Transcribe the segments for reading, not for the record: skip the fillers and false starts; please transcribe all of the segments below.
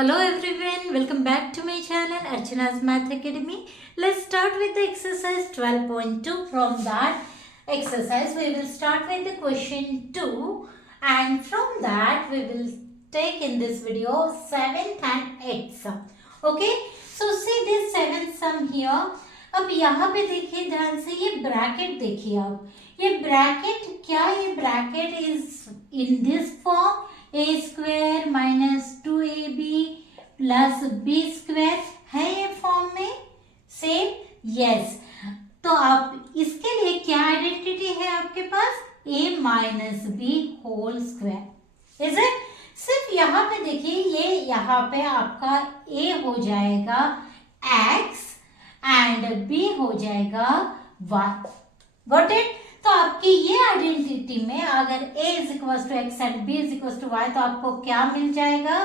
Hello everyone, welcome back to my channel Archana's Math Academy. Let's start with the exercise 12.2. From that exercise we will start with the question 2 and from that we will take in this video 7th and 8th sum. Okay, so see this 7th sum here. अब यहाँ पे देखिए ध्यान से ये bracket देखिए आप ये ब्रैकेट क्या ये bracket is in this form a square minus 2ab plus b square है ये फॉर्म में सेम यस तो आप इसके लिए क्या आइडेंटिटी है आपके पास a minus b whole square is it सिर्फ यहाँ पे देखिए ये यहाँ पे आपका a हो जाएगा x एंड b हो जाएगा y गॉट इट तो आपकी ये आइडेंटिटी में अगर a is equal to x and b is equal to y तो आपको क्या मिल जाएगा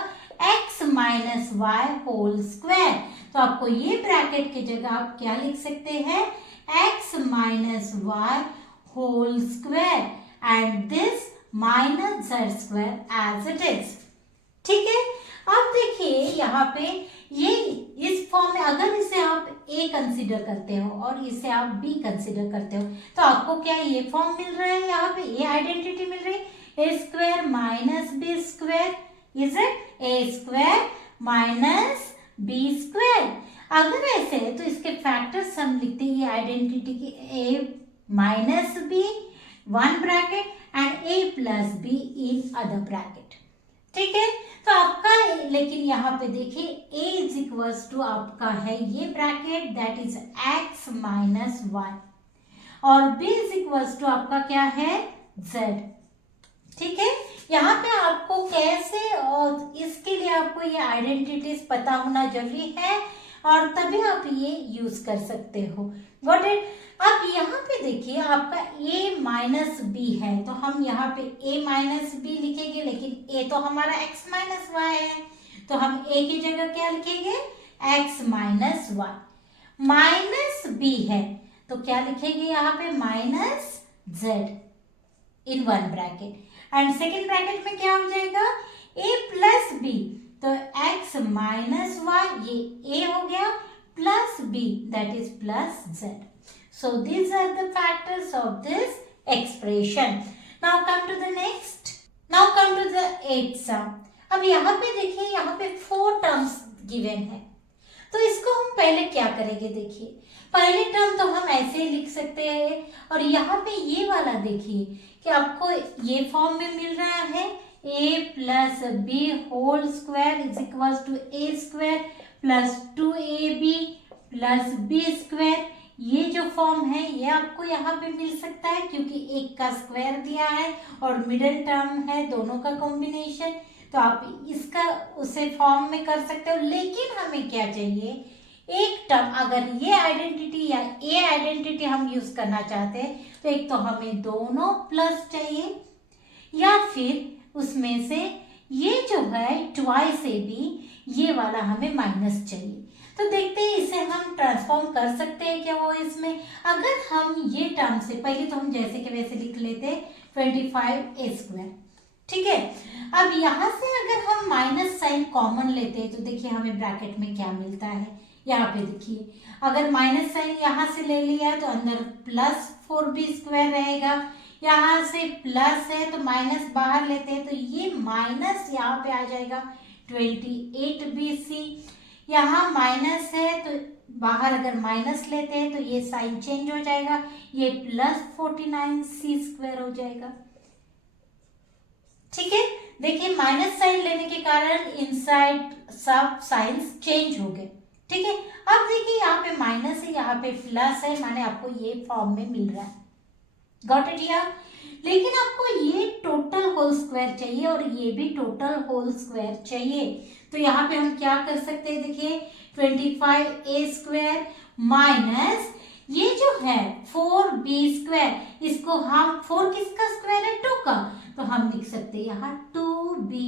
x minus y whole square तो आपको ये ब्रैकेट की जगह आप क्या लिख सकते हैं x minus y whole square and this minus z square as it is ठीक है अब देखिए यहाँ पे ये इस फॉर्म में अगर इसे आप a कंसीडर करते हो और इसे आप b कंसीडर करते हो तो आपको क्या ये फॉर्म मिल रहा है यहाँ पे ये आइडेंटिटी मिल रही है a square minus b square is it a square minus b square अगर ऐसे है तो इसके फैक्टर्स हम लिखते हैं ये आइडेंटिटी की a minus b one bracket and a plus b in other bracket ठीक है तो आपका लेकिन यहाँ पे देखिए a इज इक्वल्स टू आपका है ये bracket that is x minus y और b इज इक्वल्स टू आपका क्या है z ठीक है यहाँ पे आपको कैसे और इसके लिए आपको ये आइडेंटिटीज पता होना जरूरी है और तभी आप ये यूज कर सकते हो गॉट इट अब यहाँ पे देखिए आपका a माइनस बी है तो हम यहाँ पे a माइनस बी लिखेंगे लेकिन a तो हमारा x माइनस वाई है तो हम a की जगह क्या लिखेंगे x minus y minus b है तो क्या लिखेंगे यहाँ पे minus z in one bracket and second bracket में क्या हो जाएगा a प्लस b तो x माइनस वाई ये a हो गया plus b that is plus z. So these are the factors of this expression. Now come to the next. Now come to the eighth sum. अब यहाँ पे देखिए यहाँ पे 4 terms given है तो इसको हम पहले क्या करेंगे देखिए पहले टर्म तो हम ऐसे ही लिख सकते हैं और यहाँ पे ये वाला देखिए कि आपको ये फॉर्म में मिल रहा है a plus b whole square is equal to a square plus 2ab plus b square ये जो फॉर्म है ये आपको यहाँ पे मिल सकता है क्योंकि एक का स्क्वायर दिया है और मिडिल टर्म है दोनों का कॉम्बिनेशन तो आप इसका उसे फॉर्म में कर सकते हो लेकिन हमें क्या चाहिए एक टर्म अगर ये आइडेंटिटी या ए आइडेंटिटी हम यूज करना चाहते हैं तो एक तो हमें दोनों प्लस चाहिए या फिर उसमें से ये जो है ट्वाइस ए बी ये वाला हमें माइनस चाहिए तो देखते हैं इसे हम ट्रांसफॉर्म कर सकते हैं क्या वो इसमें अगर हम ये टर्म से पहले तो हम जैसे के वैसे लिख लेते 25a स्क्वायर ठीक है अब यहाँ से अगर हम माइनस साइन कॉमन लेते हैं तो देखिए हमें ब्रैकेट में क्या मिलता है यहाँ पे देखिए अगर माइनस साइन यहाँ से ले लिया है तो अंदर प्लस 4b स्क्वायर रहेगा यहाँ से प्लस है तो माइनस बाहर लेते हैं तो ये माइनस यहाँ पे आ जाएगा 28bc यहाँ माइनस है तो बाहर अगर माइनस लेते हैं तो ये साइन चेंज हो जाएगा ये प्लस 49c स्क्वायर हो जाएगा ठीक है देखिए माइनस साइन लेने के कारण इनसाइड सब साइंस चेंज हो गए ठीक है अब देखिए यहाँ पे माइनस है यहाँ पे प्लस है माने आपको ये फॉर्म में मिल रहा है गॉट इट हियर लेकिन आपको ये टोटल होल स्क्वायर चाहिए और ये भी टोटल होल स्क्वायर चाहिए तो यहाँ पे हम क्या कर सकते हैं देखिए 25a स्क्वायर माइनस ये जो है 4b स्क्वायर इसको हम 4 किसका स्क्वायर है 2 का तो हम लिख सकते हैं यहाँ 2b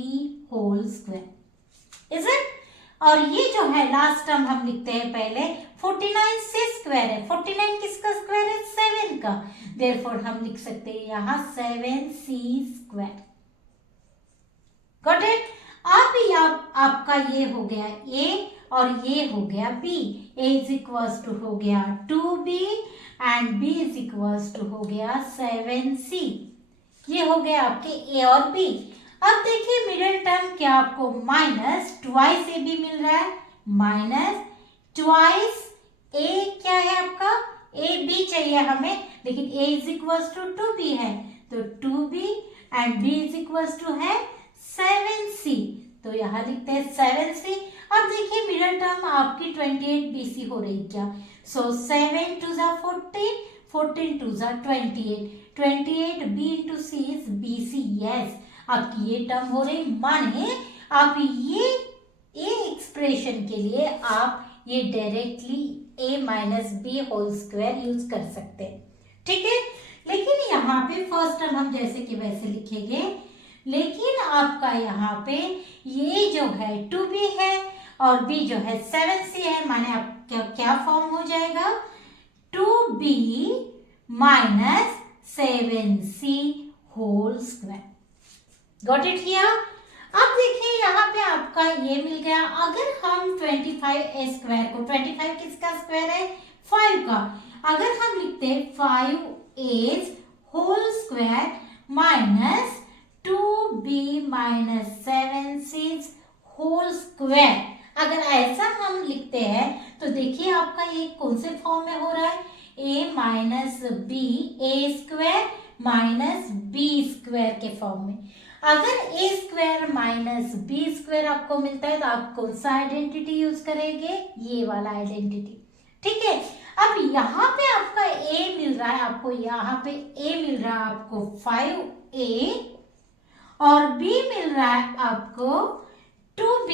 whole square is it और ये जो है लास्ट टर्म हम लिखते हैं पहले 49c स्क्वायर है 49 किसका स्क्वायर है 7 का देयरफॉर हम लिख सकते हैं यहाँ 7c स्क्वायर गॉट इट अब आपका ये हो गया ए और ये हो गया b. A is equals to हो गया 2b and b is equals to हो गया 7c। ये हो गया आपके ए और बी। अब देखिए मिडिल टर्म क्या आपको माइनस ट्वाइस ए बी मिल रहा है, माइनस ट्वाइस ए क्या है आपका ए बी चाहिए हमें, लेकिन ए इज इक्वल्स टू 2b है तो 2b and b is equals to है 7c, तो यहाँ लिखते हैं 7c। अब देखिए मिडिल टर्म आपकी 28bc हो रही क्या, सो 7 2 जा 14, 14 2 जा 28, 28b into c is bc। Yes, आपकी ये टर्म हो रही, माने आप ये एक्सप्रेशन के लिए आप ये directly a minus b whole square use कर सकते हैं, ठीक है। लेकिन यहाँ पे फर्स्ट टर्म हम जैसे कि वैसे लिखेंगे, लेकिन आपका यहाँ पे ये जो है 2b है और b जो है 7c है, माने आप क्या फॉर्म हो जाएगा 2b minus 7c whole square. Got it here. अब देखिए यहाँ पे आपका ये मिल गया। अगर हम 25a स्क्वायर को, 25 किसका स्क्वायर है 5 का, अगर हम लिखते 5a whole square minus 2b minus 7c whole square, अगर ऐसा हम लिखते हैं तो देखिए आपका ये कौन से फॉर्म में हो रहा है, a minus b, a square minus b square के फॉर्म में। अगर a square minus b square आपको मिलता है तो आप कौन सा आइडेंटिटी यूज करेंगे, ये वाला आइडेंटिटी, ठीक है। अब यहाँ पे आपका a मिल रहा है, आपको यहाँ पे a मिल रहा है आपको 5a और b मिल रहा है आपको 2b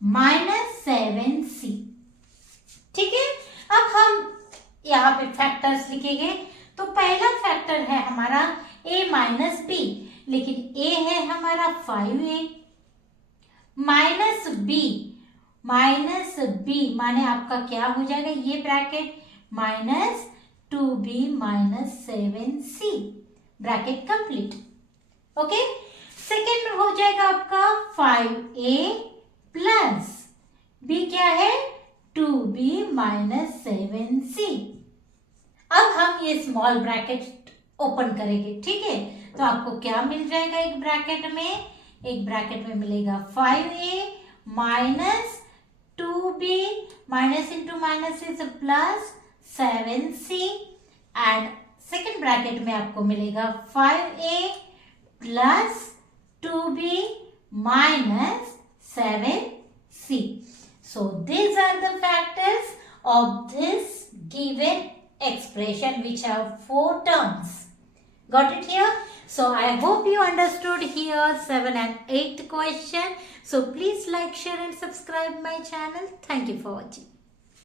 माइनस 7c, ठीक है। अब हम यहाँ पे फैक्टर्स लिखेंगे, तो पहला फैक्टर है हमारा a माइनस बी, लेकिन a है हमारा 5a माइनस b माने आपका क्या हो जाएगा, ये bracket minus 2b minus 7c, bracket complete, okay. Second हो जाएगा आपका 5a प्लस b क्या है 2b माइनस 7c। अब हम ये स्मॉल ब्रैकेट ओपन करेंगे, ठीक है। तो आपको क्या मिल जाएगा, एक ब्रैकेट में मिलेगा 5a minus 2b minus into minus is plus 7c and second bracket में आपको मिलेगा 5a plus 2b minus 7c। So these are the factors of this given expression which have 4 terms. Got it here? So I hope you understood here 7 and 8 question. So please like, share and subscribe my channel. Thank you for watching.